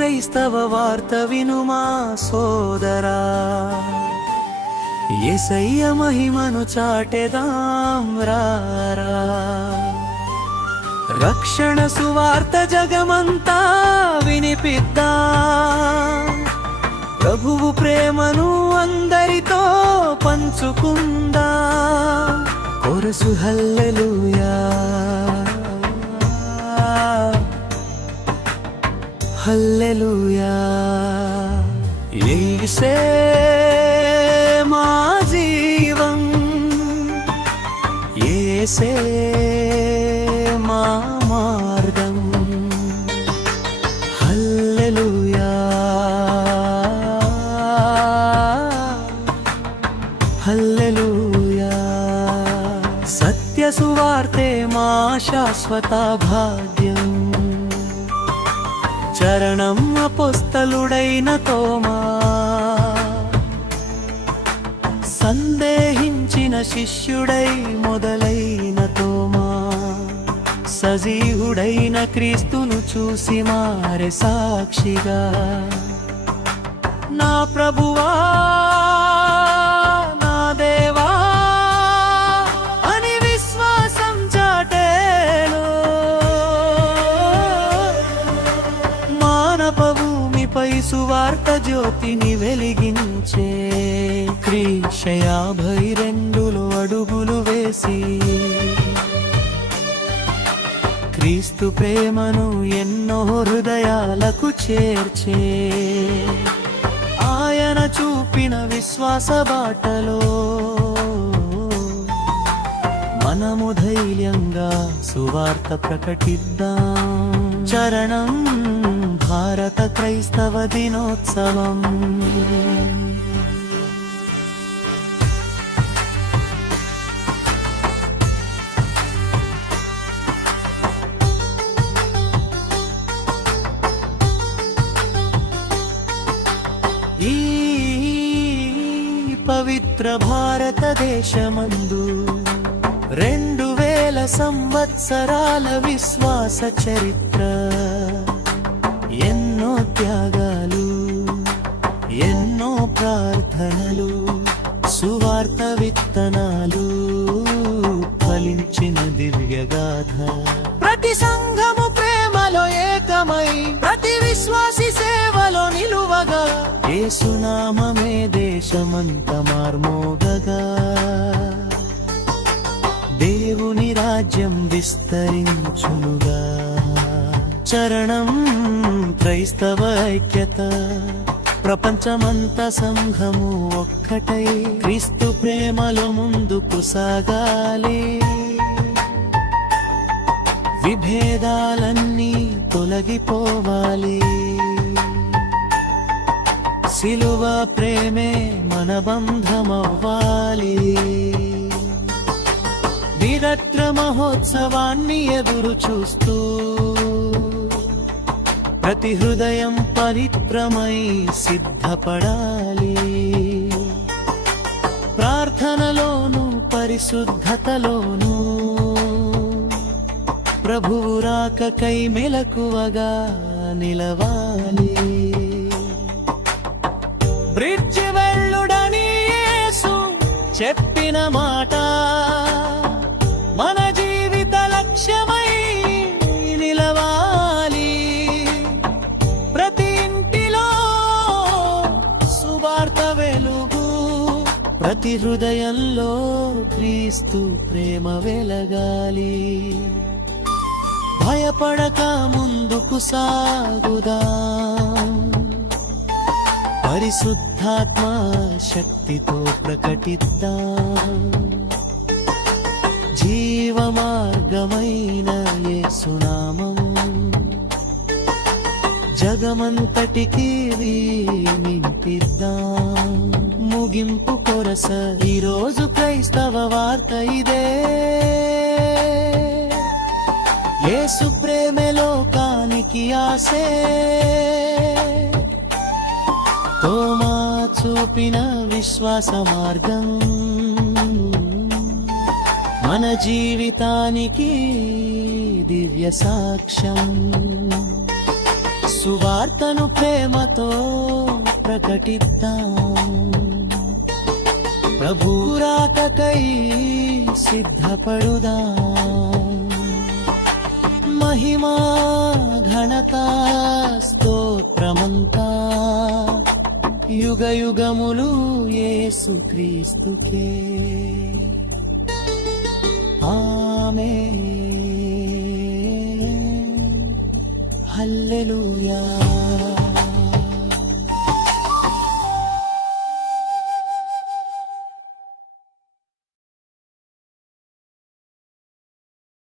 క్రైస్తవ వార్త వినుమా సోదరా, యేసయ్య మహిమను చాటెదాం రారా. రక్షణ సువార్త జగమంతా వినిపిద్దాం, ప్రభువు ప్రేమను అందరితో పంచుకుందాం. కొరసు హల్లెలూయా హల్లెలూయా. యేసే మా జీవం, యేసే మా మార్గం. హల్లెలూయా హల్లెలూయా. సత్య సువార్తే మా శాశ్వత భాగ్యం. చరణం అపోస్తలుడైన తోమా, సందేహించిన శిష్యుడై మొదలైన తోమా, సజీవుడైన క్రీస్తును చూసి మారే సాక్షిగా. నా ప్రభువా నా దేవా అని విశ్వాసం చాటేలో, మానవభూమిపై సువార్త జ్యోతిని వెలిగించే క్రీస్తు 52 అడుగులు వేసి క్రీస్తు ప్రేమను ఎన్నో హృదయాలకు చేర్చే. ఆయన చూపిన విశ్వాస బాటలో మనము ధైర్యంగా సువార్త ప్రకటిద్దాం. చరణం భారత క్రైస్తవ దినోత్సవం. ఈ పవిత్ర భారతదేశమందు 2000 సంవత్సరాల విశ్వాస చరిత్ర, ఎన్నో త్యాగాలు, ఎన్నో ప్రార్థనలు, సువార్త విత్తనాలు ఫలించిన దివ్యగాథ. ప్రతి సంఘము ప్రేమలో ఏకమై, ప్రతి విశ్వాసి సేవలో నిలువగా, యేసునామమే దేశమంత మార్మోగగా. దేవుని రాజ్యం విస్తరించునుగా. చరణం క్రైస్తవ ఐక్యత, ప్రపంచమంత సంఘము ఒక్కటై క్రీస్తు ప్రేమలో ముందుకు సాగాలి. విభేదాలన్నీ తొలగిపోవాలి. సిలువ ప్రేమే మన బంధమవ్వాలి. వీరత్ర మహోత్సవాన్ని ఎదురు చూస్తూ ప్రతి హృదయం పవిత్రమై సిద్ధపడాలి. ప్రార్థనలోను పరిశుద్ధతలోను ప్రభువు రాకకై మెలకువగా నిలవాలి. బ్రిడ్జి వెళ్ళుడని యేసు చెప్పిన మాట మన జీవిత లక్ష్యమై నిలవాలి. ప్రతి ఇంటిలో సువార్త వెలుగు, ప్రతి హృదయంలో క్రీస్తు ప్రేమ వెలగాలి. భయపడక ముందుకు సాగుదాం, పరిశుద్ధాత్మ శక్తితో ప్రకటిద్దాం. జీవమార్గమైన యేసునామం జగమంతటికి నింపిద్దాం. ముగింపు కొరస ఈరోజు క్రైస్తవ వార్త ఇదే. యేసు ప్రేమే లోకానికి ఆసే, తోమా చూపిన విశ్వాస మార్గం మన జీవితానికి దివ్య సాక్ష్యం. సువార్తను ప్రేమతో ప్రకటిద్దాం. ప్రభు రాకకై సిద్ధపడుదాం. మహిమా ఘనత స్తోత్రమంతా యుగ యుగములు యేసుక్రీస్తుకే. ఆమేన్. హల్లెలూయా.